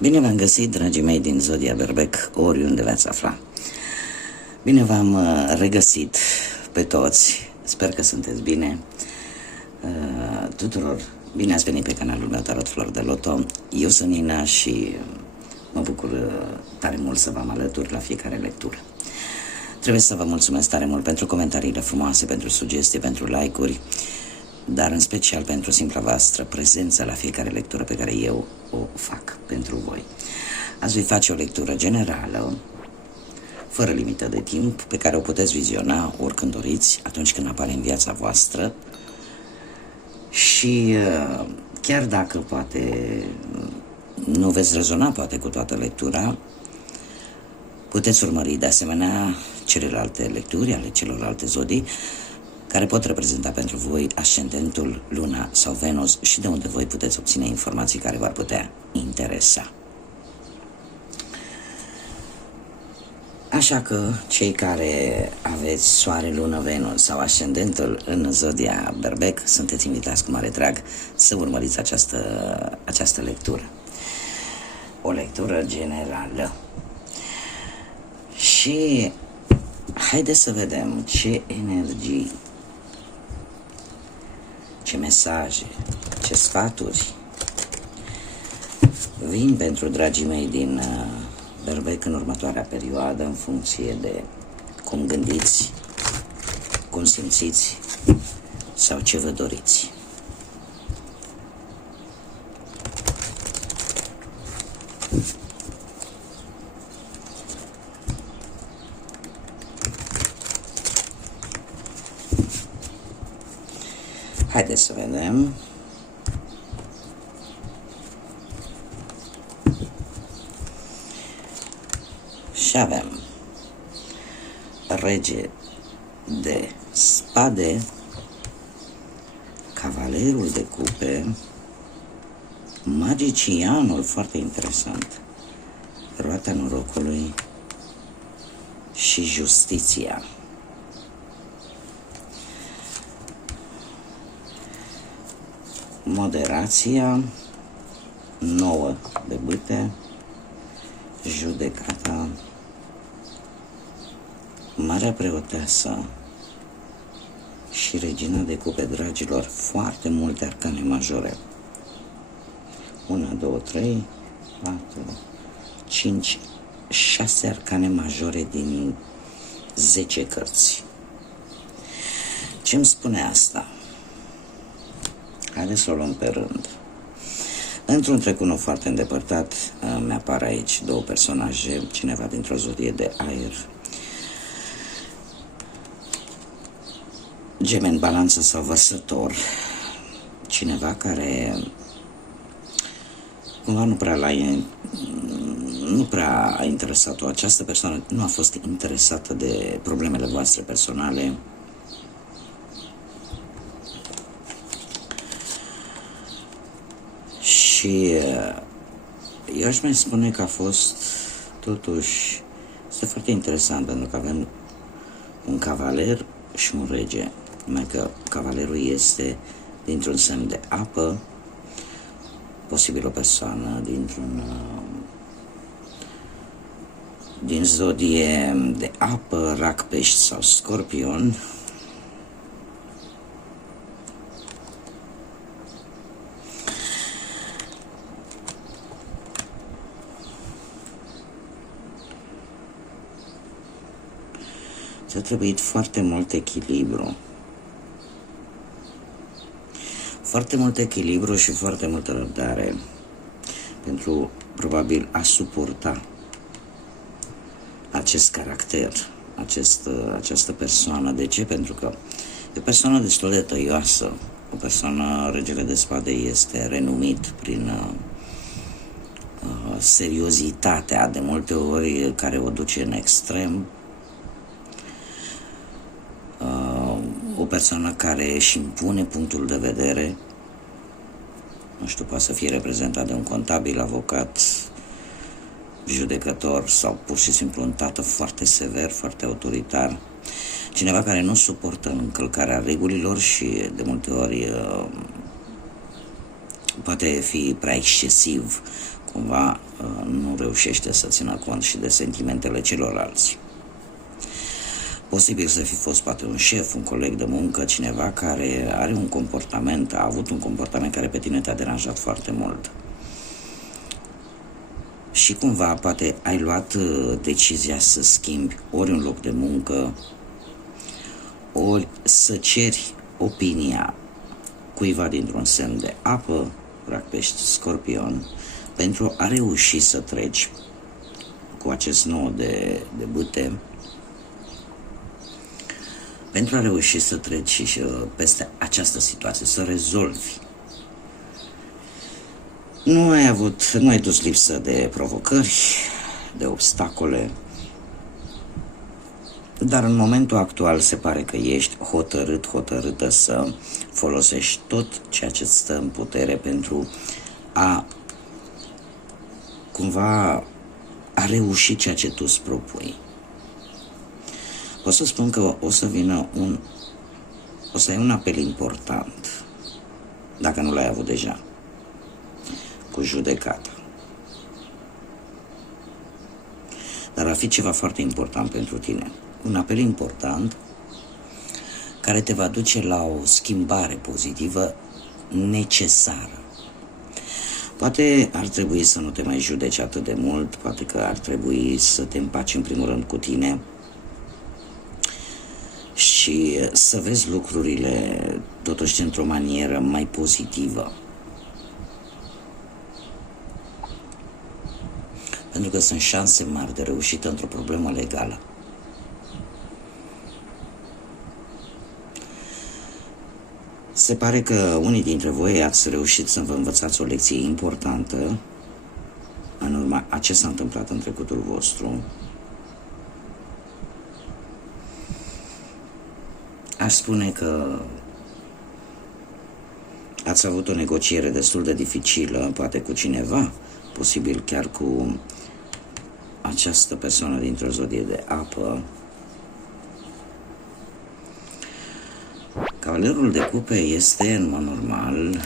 Bine v-am găsit, dragii mei din Zodia Berbec, oriunde v-ați afla. Bine v-am regăsit pe toți, sper că sunteți bine. Tuturor, bine ați venit pe canalul meu Tarot Flori de Loto. Eu sunt Nina și mă bucur tare mult să vă alătur la fiecare lectură. Trebuie să vă mulțumesc tare mult pentru comentariile frumoase, pentru sugestii, pentru like-uri, dar în special pentru simpla voastră prezență la fiecare lectură pe care eu o fac pentru voi. Azi voi face o lectură generală, fără limită de timp, pe care o puteți viziona oricând doriți, atunci când apare în viața voastră. Și chiar dacă poate nu veți rezona poate cu toată lectura, puteți urmări de asemenea celelalte lecturi ale celorlalte zodii care pot reprezenta pentru voi ascendentul, luna sau Venus și de unde voi puteți obține informații care v-ar putea interesa. Așa că cei care aveți soare, lună, Venus sau ascendentul în zodia Berbec, sunteți invitați cu mare drag să urmăriți această lectură. O lectură generală. Și haideți să vedem ce energii, ce mesaje, ce sfaturi vin pentru dragii mei din Berbec în următoarea perioadă, în funcție de cum gândiți, cum simțiți sau ce vă doriți. Haideți să vedem. Și avem Rege de spade, Cavalerul de cupe, Magicianul, foarte interesant, Roata norocului și Justiția. Moderația, 9 de bâte, Judecata, Marea Preoteasă și Regina de cupe, dragilor, foarte multe arcane majore. 1, 2, 3, 4, 5, 6 arcane majore din 10 cărți. Ce îmi spune asta? Haideți să o luăm pe rând. Într-un trecut nu foarte îndepărtat, mi-apar aici două personaje, cineva dintr-o zodie de aer, Gemeni, Balanță sau Vărsător, cineva care cumva nu prea a interesat-o, această persoană nu a fost interesată de problemele voastre personale, și eu aș mai spune că a fost, totuși, este foarte interesant, pentru că avem un cavaler și un rege, numai că cavalerul este dintr-un semn de apă, posibil o persoană din zodie de apă, Rac, Pești sau Scorpion. Ți-a trebuit foarte mult echilibru. Foarte mult echilibru și foarte multă răbdare pentru, probabil, a suporta acest caracter, această persoană. De ce? Pentru că e o persoană destul de tăioasă. O persoană, regele de spade, este renumit prin seriozitatea, de multe ori, care o duce în extrem. O persoană care își impune punctul de vedere, nu știu, poate să fie reprezentat de un contabil, avocat, judecător sau pur și simplu un tată foarte sever, foarte autoritar, cineva care nu suportă încălcarea regulilor și de multe ori poate fi prea excesiv cu cumva nu reușește să țină cont și de sentimentele celorlalți. Posibil să fi fost poate un șef, un coleg de muncă, cineva care are un comportament, a avut un comportament care pe tine te-a deranjat foarte mult. Și cumva poate ai luat decizia să schimbi ori un loc de muncă, ori să ceri opinia cuiva dintr-un semn de apă, Rac, Pești, Scorpion, pentru a reuși să treci cu acest nou de bâte, pentru a reuși să treci și peste această situație, să rezolvi. Nu ai dus lipsă de provocări, de obstacole, dar în momentul actual se pare că ești hotărâtă să folosești tot ceea ce îți stă în putere pentru a cumva a reuși ceea ce tu îți propui. O să spun că o să ai un apel important, dacă nu l-ai avut deja, cu judecata. Dar ar fi ceva foarte important pentru tine. Un apel important care te va duce la o schimbare pozitivă necesară. Poate ar trebui să nu te mai judeci atât de mult, poate că ar trebui să te împaci în primul rând cu tine și să vezi lucrurile totuși într-o manieră mai pozitivă. Pentru că sunt șanse mari de reușită într-o problemă legală. Se pare că unii dintre voi ați reușit să vă învățați o lecție importantă în urma a ce s-a întâmplat în trecutul vostru. Aș spune că ați avut o negociere destul de dificilă, poate cu cineva, posibil chiar cu această persoană dintr-o zodie de apă. Cavalerul de cupe este, în mod normal,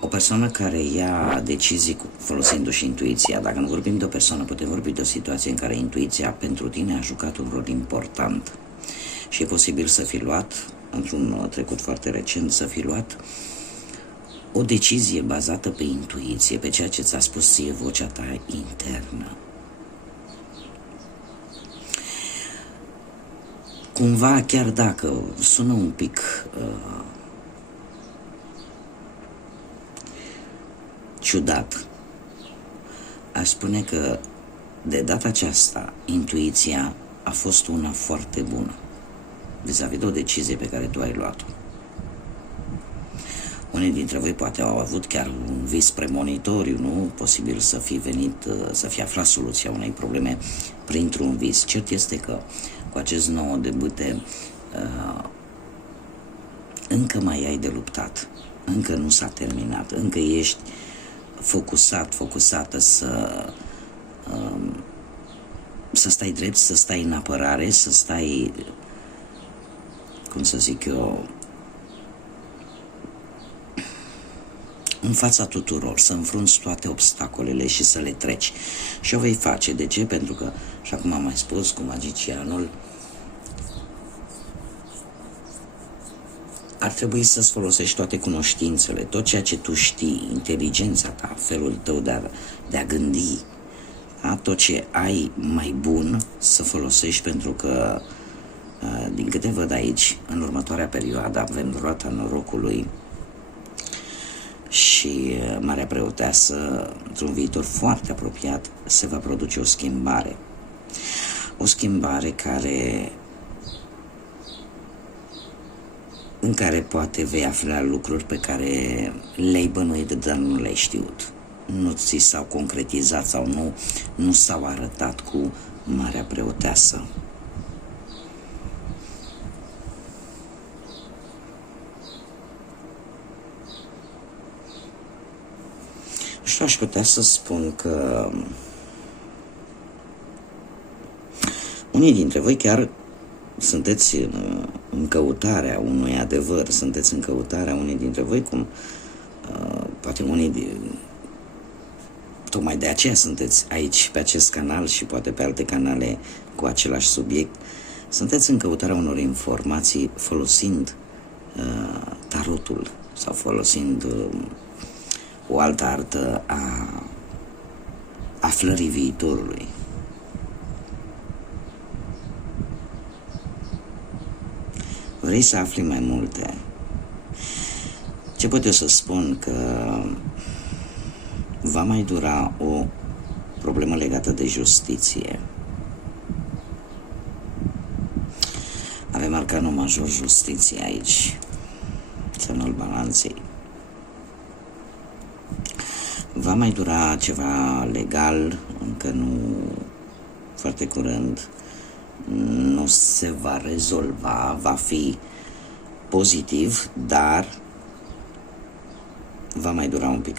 o persoană care ia decizii folosindu-și intuiția. Dacă nu vorbim de o persoană, putem vorbi de o situație în care intuiția pentru tine a jucat un rol important. Și e posibil să fi luat, într-un trecut foarte recent, să fi luat o decizie bazată pe intuiție, pe ceea ce ți-a spus ție vocea ta internă. Cumva, chiar dacă sună un pic ciudat, aș spune că de data aceasta intuiția a fost una foarte bună vis-a-vis de o decizie pe care tu ai luat-o. Unii dintre voi poate au avut chiar un vis premonitoriu, nu? Posibil să fi venit, să fi aflat soluția unei probleme printr-un vis. Cert este că cu acest nou de bâte încă mai ai de luptat, încă nu s-a terminat, încă ești focusată să stai drept, să stai în apărare, să stai, cum să zic eu, în fața tuturor, să înfrunți toate obstacolele și să le treci. Și o vei face. De ce? Pentru că, așa cum am mai spus, cu magicianul, ar trebui să-ți folosești toate cunoștințele, tot ceea ce tu știi, inteligența ta, felul tău de a gândi, da? Tot ce ai mai bun să folosești, pentru că, din câte văd aici, în următoarea perioadă avem roata norocului și Marea Preoteasă, într-un viitor foarte apropiat, se va produce o schimbare. O schimbare în care poate vei afla lucruri pe care le-ai bănuit, dar nu le-ai știut. Nu ți s-au concretizat sau nu s-au arătat cu Marea Preoteasă. Și aș putea să spun că unii dintre voi chiar sunteți în căutarea unui adevăr, sunteți în căutarea unii dintre voi, cum poate tocmai de aceea sunteți aici pe acest canal și poate pe alte canale cu același subiect, sunteți în căutarea unor informații folosind tarotul sau folosind o altă artă a aflării viitorului. Vrei să afli mai multe? Ce pot eu să spun? Că va mai dura o problemă legată de justiție. Avem arcanul major justiție aici, semnul balanței. Va mai dura ceva legal, încă nu foarte curând, nu se va rezolva, va fi pozitiv, dar va mai dura un pic.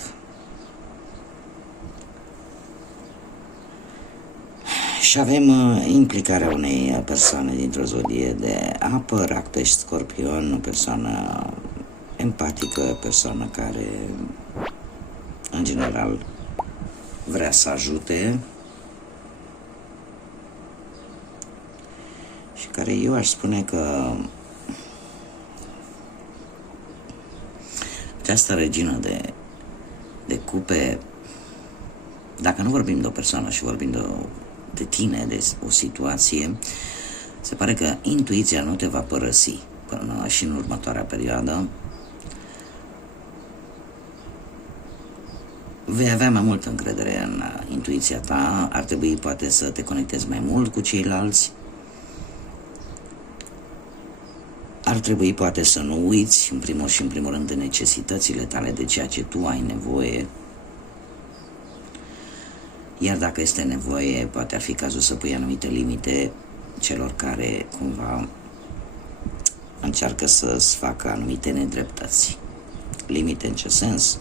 Și avem implicarea unei persoane dintr-o zodie de apă, Rac, Pești, Scorpion, o persoană empatică, persoană care, în general, vrea să ajute și care eu aș spune că această regină de cupe, dacă nu vorbim de o persoană și vorbim de tine, de o situație, se pare că intuiția nu te va părăsi până și în următoarea perioadă. Vei avea mai multă încredere în intuiția ta, ar trebui poate să te conectezi mai mult cu ceilalți, ar trebui poate să nu uiți în primul și în primul rând de necesitățile tale, de ceea ce tu ai nevoie. Iar dacă este nevoie, poate ar fi cazul să pui anumite limite celor care cumva încearcă să-ți facă anumite nedreptăți. Limite în ce sens?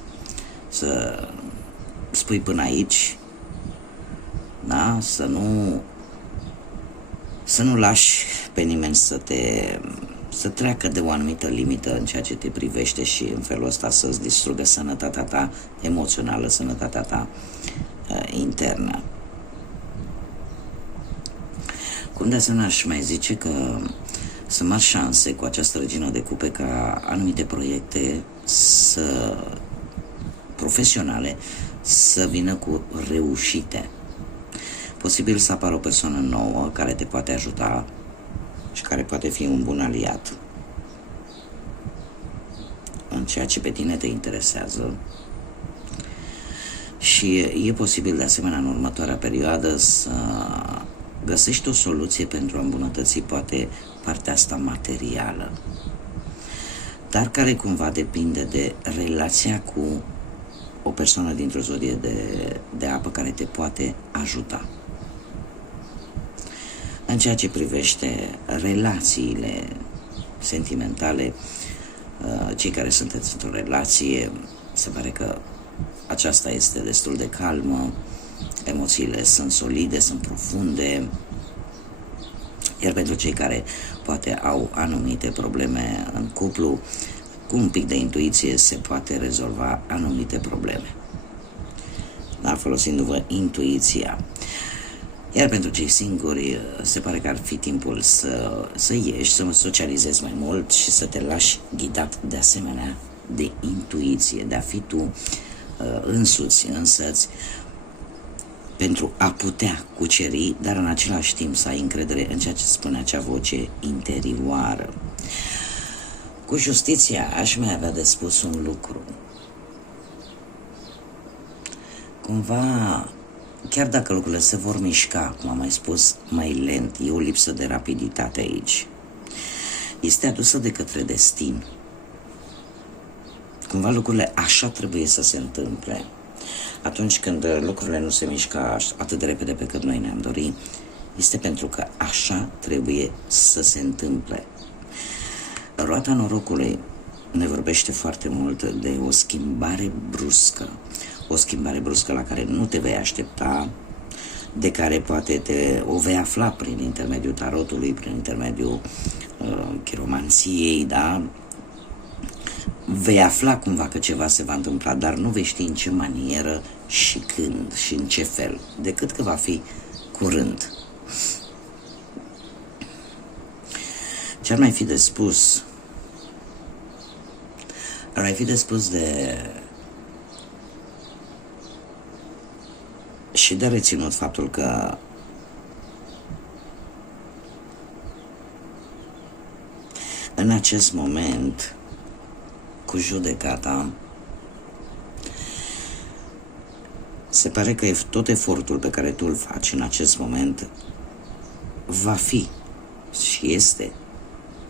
Să spui până aici, da? Să nu lași pe nimeni să treacă de o anumită limită în ceea ce te privește și în felul ăsta să-ți distrugă sănătatea ta emoțională, sănătatea ta internă. Cum de asemenea aș mai zice că sunt mari șanse cu această regină de cupe ca anumite proiecte profesionale să vină cu reușite. Posibil să apară o persoană nouă care te poate ajuta și care poate fi un bun aliat în ceea ce pe tine te interesează. Și e posibil de asemenea în următoarea perioadă să găsești o soluție pentru a îmbunătăți poate partea asta materială, dar care cumva depinde de relația cu o persoană dintr-o zodie de apă care te poate ajuta. În ceea ce privește relațiile sentimentale, cei care sunteți într-o relație, se pare că aceasta este destul de calmă, emoțiile sunt solide, sunt profunde, iar pentru cei care poate au anumite probleme în cuplu, cu un pic de intuiție se poate rezolva anumite probleme, dar folosindu-vă intuiția. Iar pentru cei singuri, se pare că ar fi timpul să ieși, să socializezi mai mult și să te lași ghidat de asemenea de intuiție, de a fi tu însăți, pentru a putea cuceri, dar în același timp să ai încredere în ceea ce spune acea voce interioară. Cu justiția aș mai avea de spus un lucru. Cumva, chiar dacă lucrurile se vor mișca, cum am mai spus, mai lent, e o lipsă de rapiditate aici. Este adusă de către destin. Cumva lucrurile așa trebuie să se întâmple. Atunci când lucrurile nu se mișcă atât de repede pe cât noi ne-am dorit, este pentru că așa trebuie să se întâmple. Roata norocului ne vorbește foarte mult de o schimbare bruscă. O schimbare bruscă la care nu te vei aștepta, de care poate o vei afla prin intermediul tarotului, prin intermediul chiromanției, da? vei afla cumva că ceva se va întâmpla, dar nu vei ști în ce manieră și când și în ce fel, decât că va fi curând. Ce ar mai fi de spus? Ar mai fi de spus și de reținut faptul că în acest moment, cu judecata, se pare că tot efortul pe care tu îl faci în acest moment va fi și este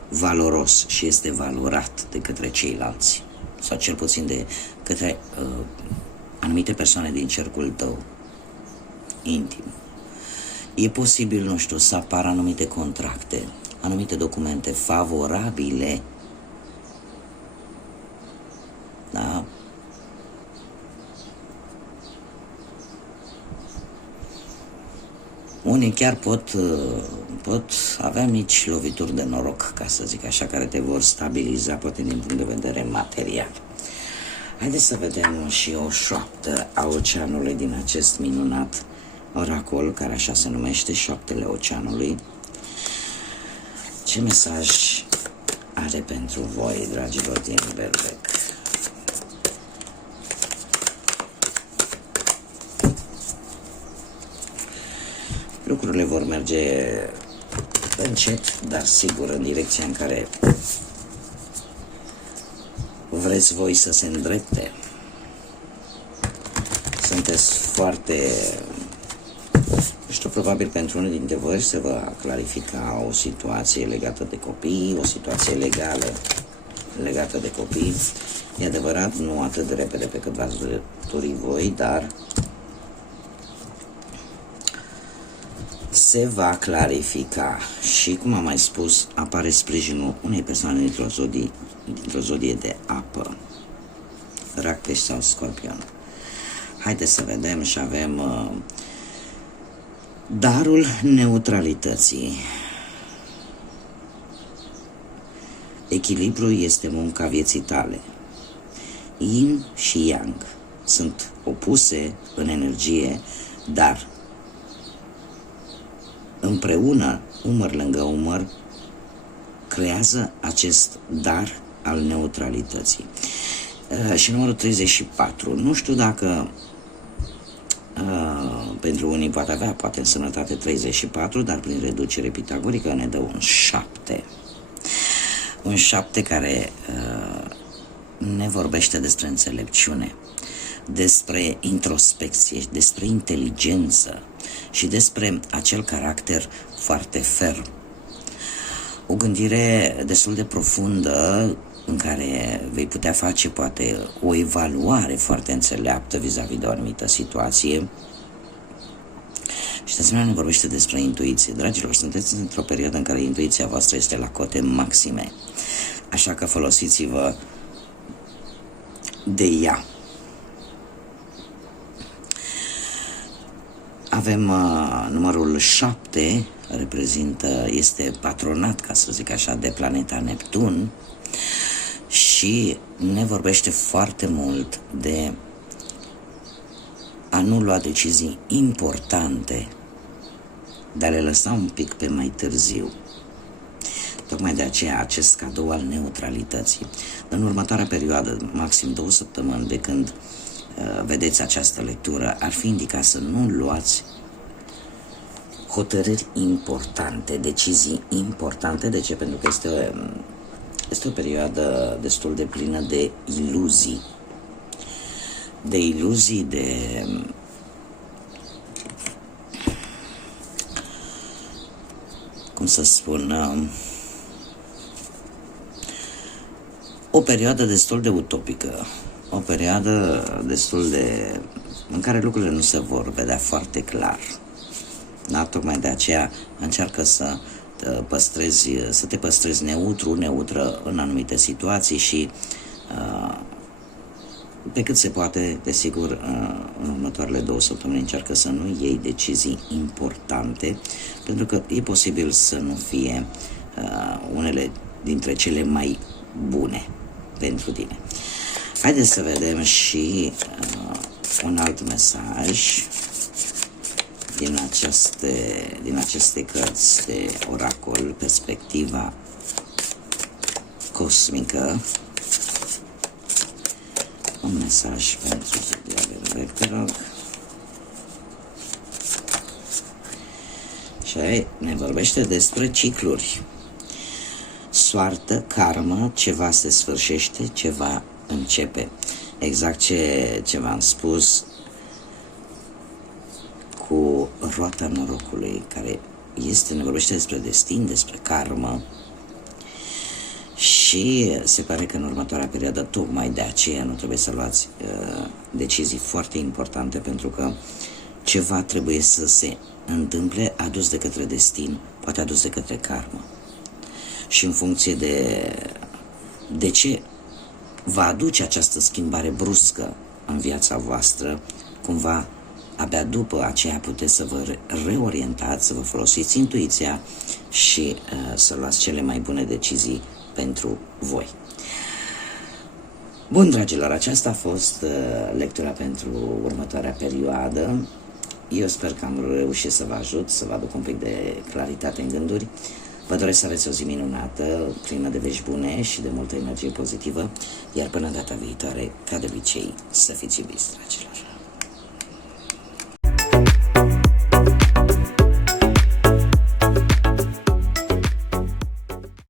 valoros și este valorat de către ceilalți, sau cel puțin de către anumite persoane din cercul tău intim. E posibil, nu știu, să apară anumite contracte, anumite documente favorabile, da? Unii chiar pot avea mici lovituri de noroc, ca să zic așa, care te vor stabiliza, poate din punct de vedere material. Haideți să vedem și o șoaptă a oceanului din acest minunat oracol, care așa se numește, șoaptele oceanului. Ce mesaj are pentru voi, dragilor din Berbec? Lucrurile vor merge încet, dar sigur în direcția în care vreți voi să se îndrepte. Sunteți foarte, nu știu, probabil pentru unul dintre voi se va clarifica o situație legată de copii, o situație legală legată de copii. E adevărat, nu atât de repede pe cât v-ați dori voi, dar se va clarifica și, cum am mai spus, apare sprijinul unei persoane dintr-o zodie de apă, Rac, Pești sau Scorpion. Haideți să vedem și avem darul neutralității. Echilibru este munca vieții tale. Yin și Yang sunt opuse în energie, dar împreună, umăr lângă umăr, creează acest dar al neutralității. Și numărul 34. Nu știu dacă pentru unii poate avea, poate în sănătate 34, dar prin reducere pitagorică ne dă un 7. Un 7 care ne vorbește despre înțelepciune, despre introspecție, despre inteligență și despre acel caracter foarte ferm. O gândire destul de profundă în care vei putea face poate o evaluare foarte înțeleaptă vis-a-vis de o anumită situație. Și de asemenea ne vorbește despre intuiție. Dragilor, sunteți într-o perioadă în care intuiția voastră este la cote maxime, așa că folosiți-vă de ea. Avem numărul 7, este patronat, ca să zic așa, de planeta Neptun și ne vorbește foarte mult de a nu lua decizii importante, de a le lăsa un pic pe mai târziu. Tocmai de aceea acest cadou al neutralității. În următoarea perioadă, maxim 2 săptămâni de când vedeți această lectură, ar fi indicat să nu luați hotărâri importante, decizii importante. De ce? Pentru că este o perioadă destul de plină de iluzii. Cum să spun, o perioadă destul de utopică, o perioadă destul de în care lucrurile nu se vor vedea foarte clar. Da? Tocmai de aceea încearcă să te păstrezi neutră în anumite situații și pe cât se poate, desigur, în următoarele 2 săptămâni încearcă să nu iei decizii importante, pentru că e posibil să nu fie unele dintre cele mai bune. pentru tine. Haideți să vedem și un alt mesaj din aceste cărți de oracol, perspectiva cosmică. Un mesaj pentru zodiacul, te rog. Și ne vorbește despre cicluri. Soartă, karmă, ceva se sfârșește, ceva începe. Exact ce v-am spus cu roata norocului, care ne vorbește despre destin, despre karmă. Și se pare că în următoarea perioadă, tocmai de aceea, nu trebuie să luați decizii foarte importante, pentru că ceva trebuie să se întâmple, adus de către destin, poate adus de către karmă. Și în funcție de ce va aduce această schimbare bruscă în viața voastră, cumva abia după aceea puteți să vă reorientați, să vă folosiți intuiția și să luați cele mai bune decizii pentru voi. Bun, dragilor, aceasta a fost lectura pentru următoarea perioadă. Eu sper că am reușit să vă ajut, să vă aduc un pic de claritate în gânduri. Vă doresc să aveți o zi minunată, plină de vești bune și de multă energie pozitivă, iar până data viitoare, ca de obicei, să fiți iubiți, dragilor.